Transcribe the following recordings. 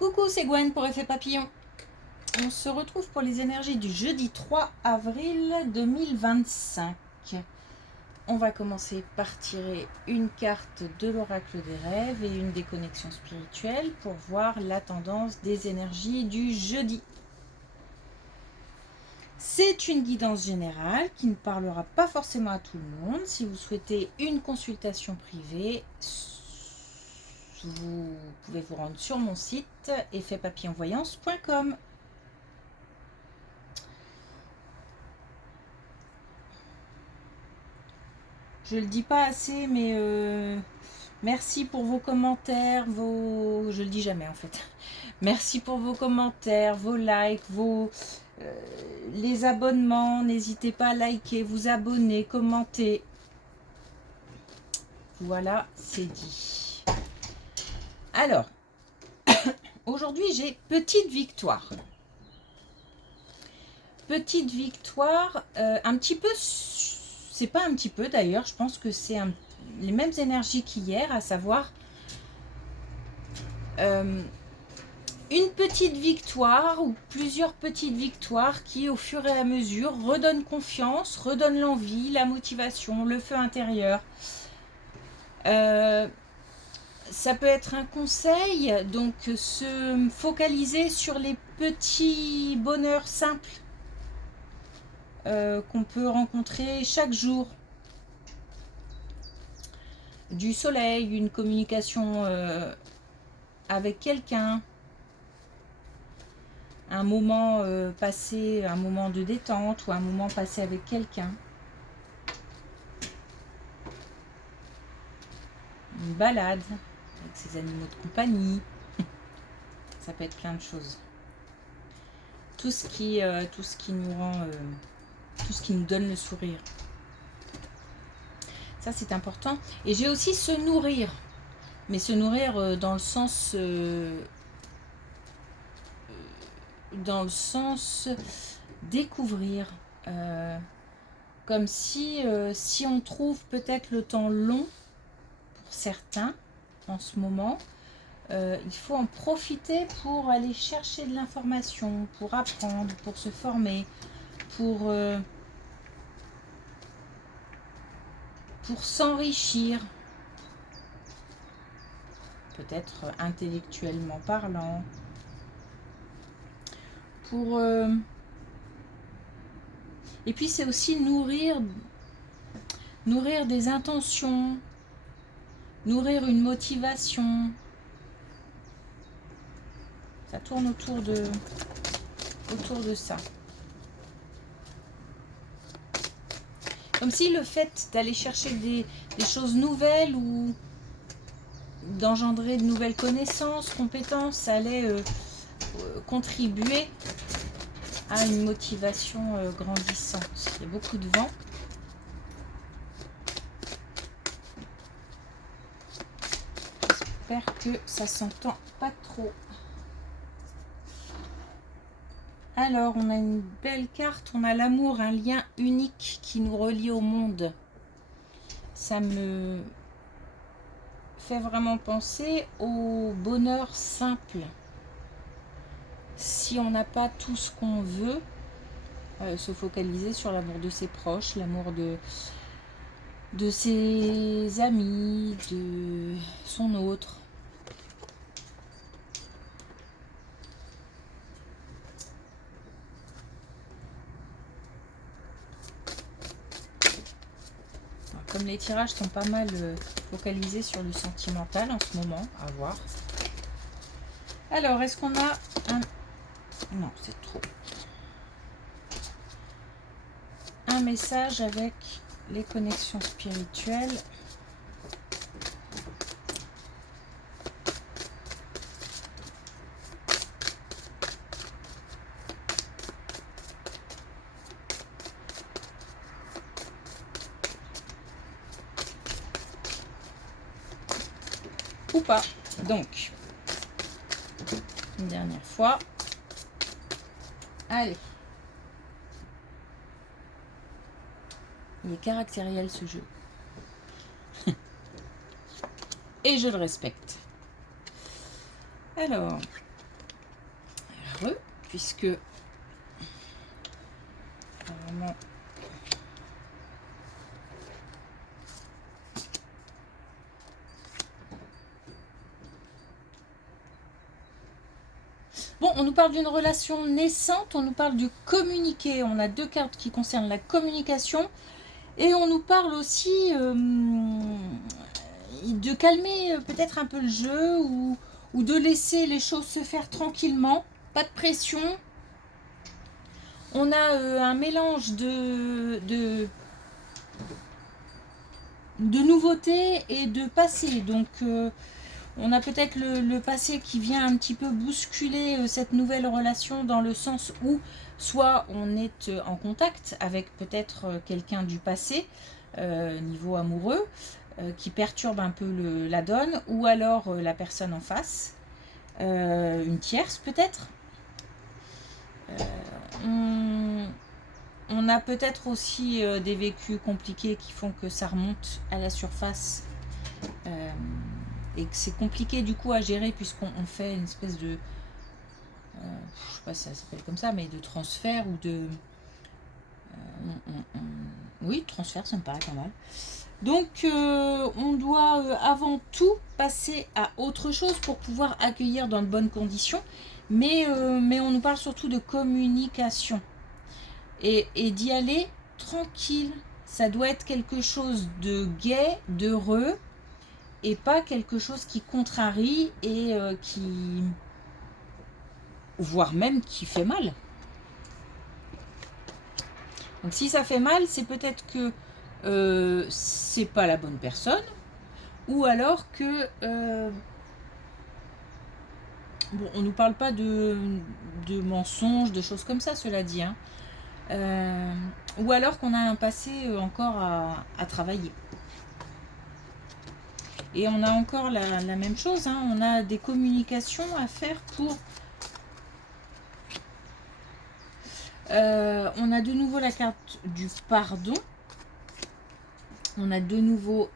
Coucou, c'est Gwen pour Effet Papillon. On se retrouve pour les énergies du jeudi 3 avril 2025. On va commencer par tirer une carte de l'oracle des rêves et une des connexions spirituelles pour voir la tendance des énergies du jeudi. C'est une guidance générale qui ne parlera pas forcément à tout le monde. Si vous souhaitez une consultation privée, vous pouvez vous rendre sur mon site effetpapillonvoyance.com. Je le dis pas assez, mais merci pour vos commentaires, je le dis jamais en fait. Merci pour vos commentaires, vos likes, les abonnements. N'hésitez pas à liker, vous abonner, commenter. Voilà, c'est dit. Alors, aujourd'hui j'ai petite victoire. Petite victoire, un petit peu, c'est pas un petit peu d'ailleurs, je pense que c'est les mêmes énergies qu'hier, à savoir une petite victoire ou plusieurs petites victoires qui au fur et à mesure redonnent confiance, redonnent l'envie, la motivation, le feu intérieur. Ça peut être un conseil, donc se focaliser sur les petits bonheurs simples qu'on peut rencontrer chaque jour. Du soleil, une communication avec quelqu'un, un moment passé, un moment de détente ou un moment passé avec quelqu'un. Une balade avec ses animaux de compagnie. Ça peut être plein de choses. Tout ce qui nous rend, tout ce qui nous donne le sourire. Ça, c'est important. Et j'ai aussi se nourrir. Mais se nourrir dans le sens découvrir. Comme si on trouve peut-être le temps long pour certains en ce moment, il faut en profiter pour aller chercher de l'information, pour apprendre, pour se former, pour s'enrichir, peut-être intellectuellement parlant, pour et puis c'est aussi nourrir des intentions, nourrir une motivation. Ça tourne autour de ça. Comme si le fait d'aller chercher des choses nouvelles ou d'engendrer de nouvelles connaissances, compétences, allait contribuer à une motivation grandissante. Il y a beaucoup de vent. J'espère que ça s'entend pas trop. Alors, on a une belle carte, on a l'amour, un lien unique qui nous relie au monde. Ça me fait vraiment penser au bonheur simple. Si on n'a pas tout ce qu'on veut, se focaliser sur l'amour de ses proches, l'amour de ses amis, de son autre. Comme les tirages sont pas mal focalisés sur le sentimental en ce moment, à voir. Alors, est-ce qu'on a un... Non, c'est trop. Un message avec les connexions spirituelles. Ou pas. Donc, une dernière fois. Allez. Il est caractériel ce jeu. Et je le respecte. Alors, heureux, puisque apparemment bon, on nous parle d'une relation naissante, on nous parle de communiquer. On a 2 cartes qui concernent la communication. Et on nous parle aussi de calmer peut-être un peu le jeu ou de laisser les choses se faire tranquillement. Pas de pression. On a un mélange de nouveautés et de passé. Donc, on a peut-être le passé qui vient un petit peu bousculer cette nouvelle relation dans le sens où soit on est en contact avec peut-être quelqu'un du passé, niveau amoureux, qui perturbe un peu la donne, ou alors la personne en face, une tierce peut-être. On a peut-être aussi des vécus compliqués qui font que ça remonte à la surface et que c'est compliqué du coup à gérer puisqu'on fait une espèce de je sais pas si ça s'appelle comme ça, mais de transfert ou de oui, transfert, ça me paraît pas mal. Donc on doit avant tout passer à autre chose pour pouvoir accueillir dans de bonnes conditions, mais on nous parle surtout de communication et d'y aller tranquille. Ça doit être quelque chose de gai, d'heureux, et pas quelque chose qui contrarie et qui... voire même qui fait mal. Donc si ça fait mal, c'est peut-être que c'est pas la bonne personne, ou alors que... bon, on nous parle pas de mensonges, de choses comme ça, cela dit, hein. Ou alors qu'on a un passé encore à travailler. Et on a encore la même chose, hein. On a des communications à faire pour... on a de nouveau la carte du pardon. On a de nouveau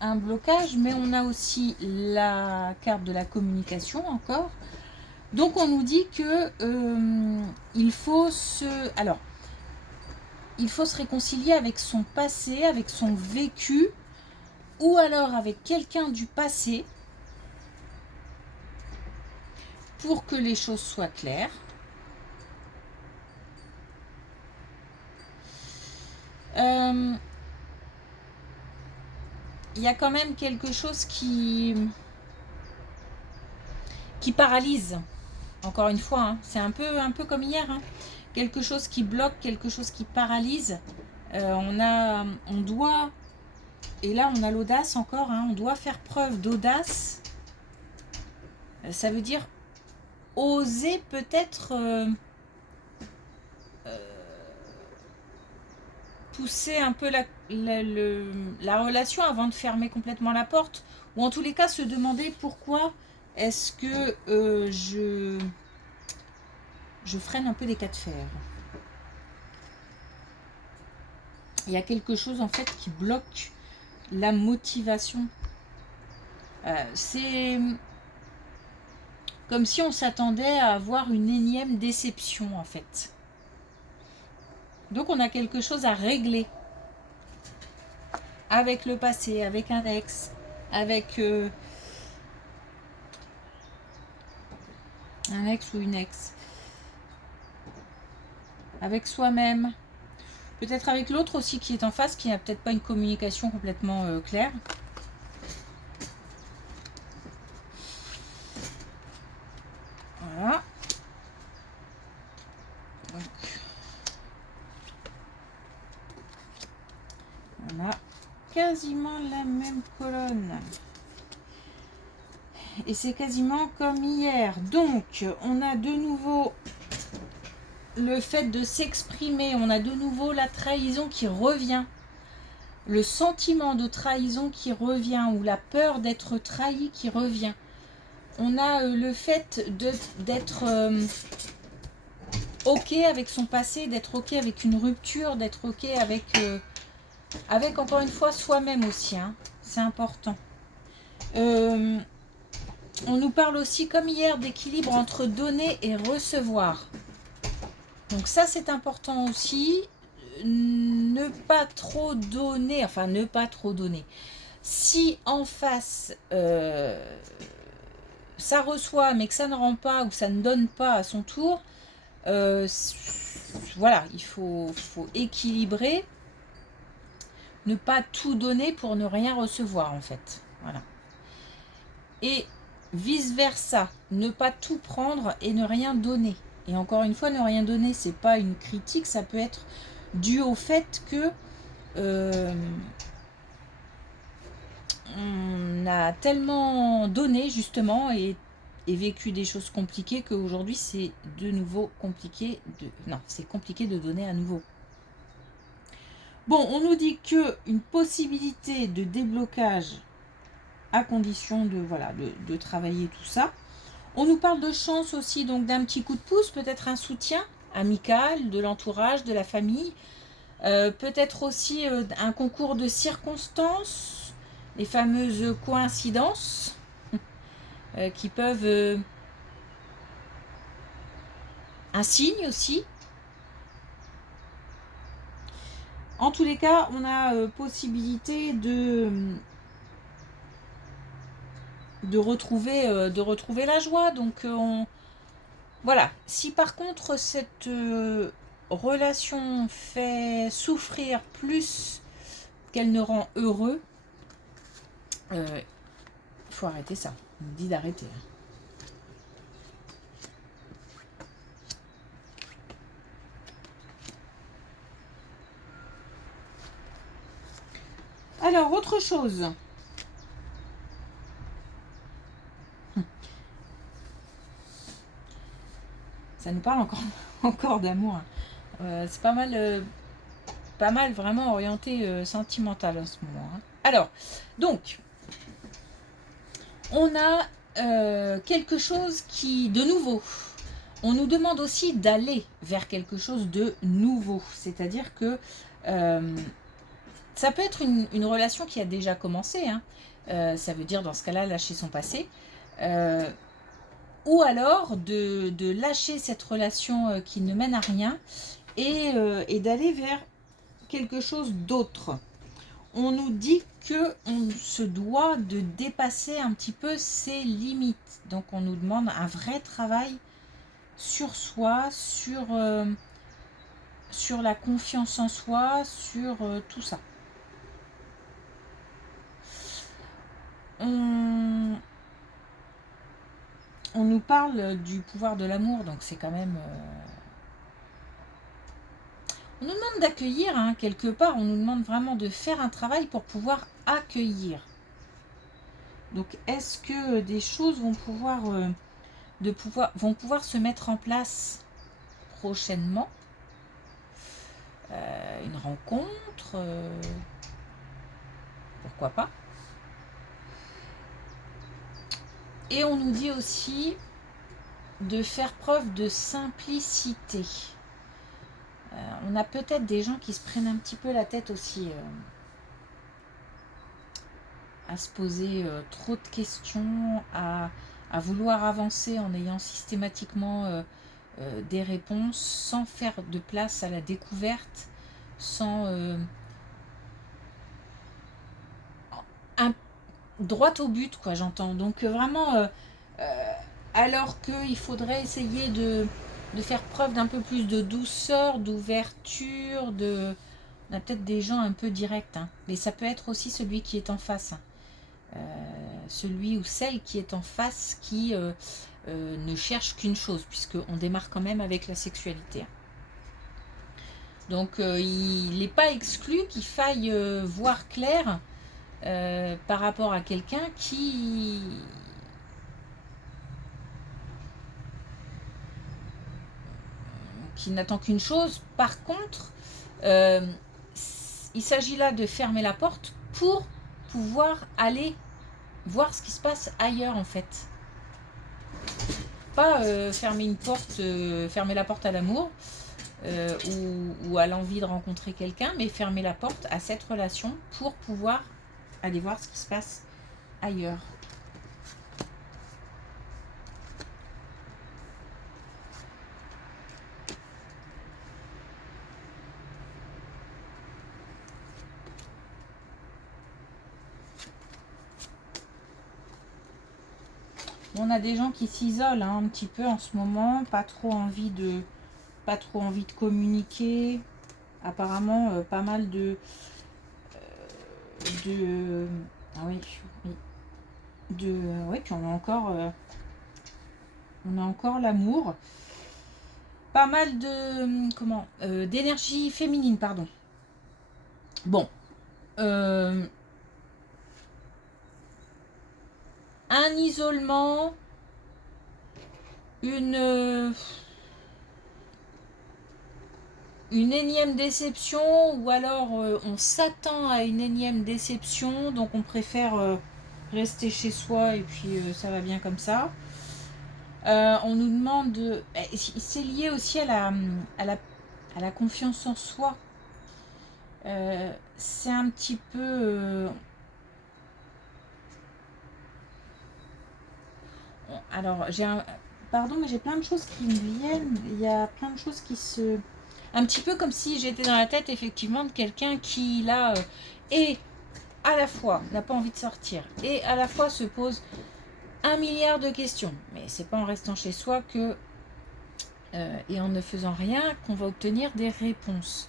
un blocage, mais on a aussi la carte de la communication encore. Donc on nous dit que il faut se réconcilier avec son passé, avec son vécu, ou alors avec quelqu'un du passé pour que les choses soient claires. Il y a quand même quelque chose qui paralyse. Encore une fois, hein, c'est un peu comme hier, hein. Quelque chose qui bloque, quelque chose qui paralyse. On doit, et là on a l'audace encore, hein, on doit faire preuve d'audace. Ça veut dire oser peut-être pousser un peu la relation avant de fermer complètement la porte, ou en tous les cas se demander pourquoi est-ce que je freine un peu les cas de fer. Il y a quelque chose en fait qui bloque la motivation. C'est comme si on s'attendait à avoir une énième déception en fait. Donc on a quelque chose à régler avec le passé, avec un ex, avec un ex ou une ex, avec soi-même, peut-être avec l'autre aussi qui est en face, qui n'a peut-être pas une communication complètement claire. Voilà. Donc, on a quasiment la même colonne. Et c'est quasiment comme hier. Donc, on a de nouveau le fait de s'exprimer. On a de nouveau la trahison qui revient. Le sentiment de trahison qui revient, ou la peur d'être trahi qui revient. On a le fait d'être ok avec son passé, d'être ok avec une rupture, d'être ok avec encore une fois soi-même aussi, hein. C'est important. On nous parle aussi, comme hier, d'équilibre entre donner et recevoir. Donc ça, c'est important aussi. Ne pas trop donner, enfin ne pas trop donner. Si en face, ça reçoit, mais que ça ne rend pas ou ça ne donne pas à son tour, voilà, il faut équilibrer. Ne pas tout donner pour ne rien recevoir, en fait. Voilà. Et vice-versa, ne pas tout prendre et ne rien donner. Et encore une fois, ne rien donner, c'est pas une critique, ça peut être dû au fait que on a tellement donné justement et vécu des choses compliquées qu'aujourd'hui c'est de nouveau compliqué c'est compliqué de donner à nouveau. Bon, on nous dit que une possibilité de déblocage à condition de travailler tout ça. On nous parle de chance aussi, donc d'un petit coup de pouce, peut-être un soutien amical, de l'entourage, de la famille, peut-être aussi un concours de circonstances, les fameuses coïncidences qui peuvent... un signe aussi. En tous les cas, on a possibilité de retrouver la joie. Donc, voilà. Si par contre, cette relation fait souffrir plus qu'elle ne rend heureux, il faut arrêter ça. On me dit d'arrêter. Alors, autre chose. Ça nous parle encore d'amour. C'est pas mal vraiment orienté sentimental en ce moment. Alors, donc, on a quelque chose qui, de nouveau, on nous demande aussi d'aller vers quelque chose de nouveau. C'est-à-dire que ça peut être une relation qui a déjà commencé. Ça veut dire, dans ce cas-là, lâcher son passé. Ou alors de lâcher cette relation qui ne mène à rien et d'aller vers quelque chose d'autre. On nous dit qu'on se doit de dépasser un petit peu ses limites. Donc on nous demande un vrai travail sur soi, sur la confiance en soi, sur tout ça. On nous parle du pouvoir de l'amour, donc c'est quand même... On nous demande d'accueillir, quelque part, on nous demande vraiment de faire un travail pour pouvoir accueillir. Donc est-ce que des choses vont pouvoir se mettre en place prochainement? Une rencontre, pourquoi pas? Et on nous dit aussi de faire preuve de simplicité. On a peut-être des gens qui se prennent un petit peu la tête aussi à se poser trop de questions, à vouloir avancer en ayant systématiquement des réponses, sans faire de place à la découverte, sans droit au but, quoi, j'entends. Donc vraiment, alors qu'il faudrait essayer de faire preuve d'un peu plus de douceur, d'ouverture, on a peut-être des gens un peu directs, mais ça peut être aussi celui qui est en face. Celui ou celle qui est en face qui ne cherche qu'une chose, puisqu'on démarre quand même avec la sexualité. Donc il n'est pas exclu qu'il faille voir clair par rapport à quelqu'un qui n'attend qu'une chose. Par contre, il s'agit là de fermer la porte pour pouvoir aller voir ce qui se passe ailleurs, en fait. Pas fermer la porte à l'amour ou à l'envie de rencontrer quelqu'un, mais fermer la porte à cette relation pour pouvoir aller voir ce qui se passe ailleurs. On a des gens qui s'isolent hein, un petit peu en ce moment, pas trop envie de communiquer. Apparemment, pas mal ah oui, oui. Oui, puis on a encore l'amour. Pas mal de d'énergie féminine, pardon. Bon, un isolement, une énième déception, ou alors on s'attend à une énième déception, donc on préfère rester chez soi et puis ça va bien comme ça. On nous demande, c'est lié aussi à la confiance en soi. C'est un petit peu... alors, pardon, mais j'ai plein de choses qui me viennent. Il y a plein de choses qui se... Un petit peu comme si j'étais dans la tête, effectivement, de quelqu'un qui, là, est à la fois, n'a pas envie de sortir, et à la fois se pose 1 milliard de questions. Mais c'est pas en restant chez soi que... et en ne faisant rien qu'on va obtenir des réponses.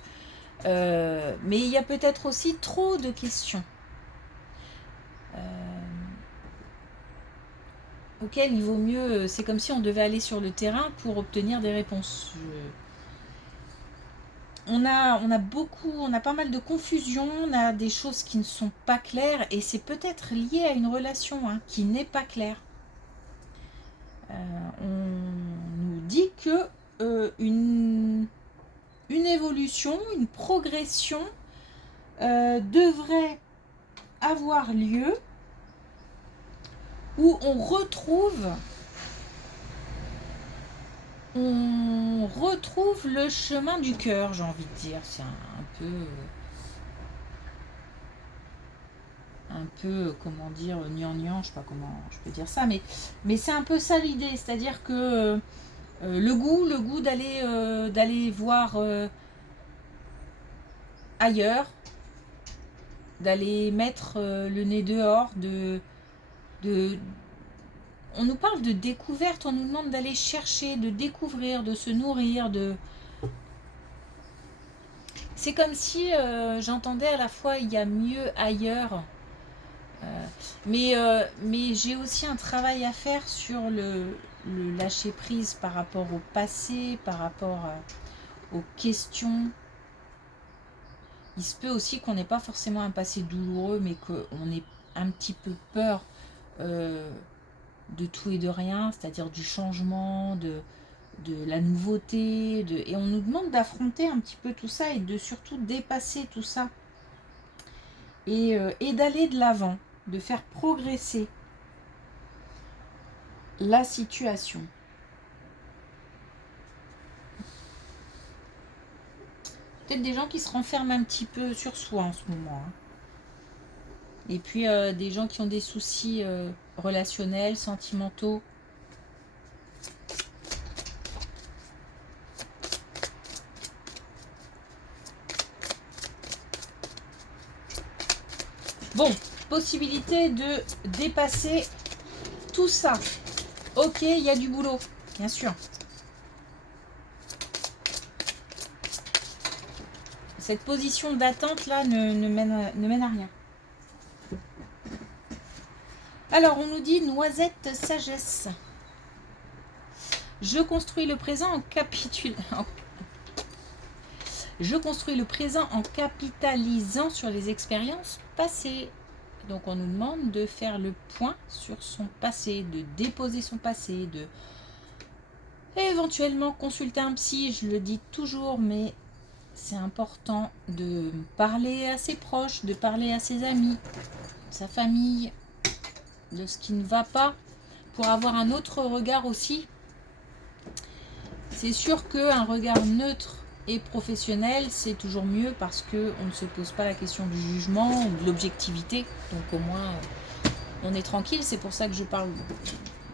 Mais il y a peut-être aussi trop de questions auxquelles il vaut mieux... C'est comme si on devait aller sur le terrain pour obtenir des réponses. On a pas mal de confusion, on a des choses qui ne sont pas claires et c'est peut-être lié à une relation hein, qui n'est pas claire. On nous dit que une évolution, une progression devrait avoir lieu où on retrouve le chemin du cœur, j'ai envie de dire. C'est un peu, comment dire, gnangnan, je sais pas comment je peux dire ça, mais c'est un peu ça l'idée, c'est-à-dire que le goût d'aller voir ailleurs, d'aller mettre le nez dehors, on nous parle de découverte, on nous demande d'aller chercher, de découvrir, de se nourrir, c'est comme si j'entendais à la fois il y a mieux ailleurs, mais j'ai aussi un travail à faire sur le lâcher prise par rapport au passé, par rapport aux questions. Il se peut aussi qu'on n'ait pas forcément un passé douloureux, mais qu'on ait un petit peu peur de tout et de rien, c'est-à-dire du changement, de la nouveauté, et on nous demande d'affronter un petit peu tout ça et de surtout dépasser tout ça et d'aller de l'avant, de faire progresser la situation. Peut-être des gens qui se renferment un petit peu sur soi en ce moment. Hein. Et puis des gens qui ont des soucis relationnels, sentimentaux. Bon, possibilité de dépasser tout ça. Ok, il y a du boulot, bien sûr. Cette position d'attente là ne mène à rien. Alors, on nous dit noisette sagesse. Je construis le présent en Je construis le présent en capitalisant sur les expériences passées. Donc on nous demande de faire le point sur son passé, de déposer son passé, de éventuellement consulter un psy. Je le dis toujours, mais c'est important de parler à ses proches, de parler à ses amis, sa famille, de ce qui ne va pas, pour avoir un autre regard aussi. C'est sûr qu'un regard neutre et professionnel, c'est toujours mieux parce qu'on ne se pose pas la question du jugement ou de l'objectivité. Donc au moins, on est tranquille. C'est pour ça que je parle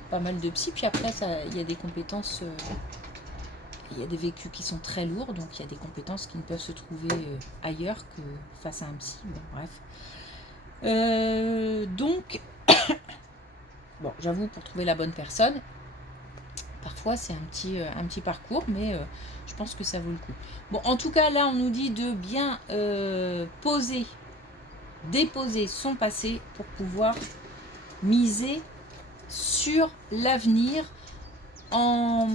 pas mal de psy. Puis après, il y a des compétences, il y a des vécus qui sont très lourds. Donc il y a des compétences qui ne peuvent se trouver ailleurs que face à un psy. Bon, bref. Donc, Bon, j'avoue, pour trouver la bonne personne, parfois c'est un petit parcours, mais je pense que ça vaut le coup. Bon, en tout cas, là, on nous dit de bien déposer son passé pour pouvoir miser sur l'avenir en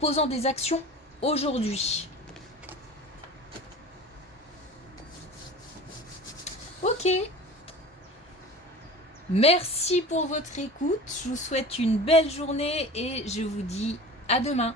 posant des actions aujourd'hui. Ok. Merci pour votre écoute. Je vous souhaite une belle journée et je vous dis à demain.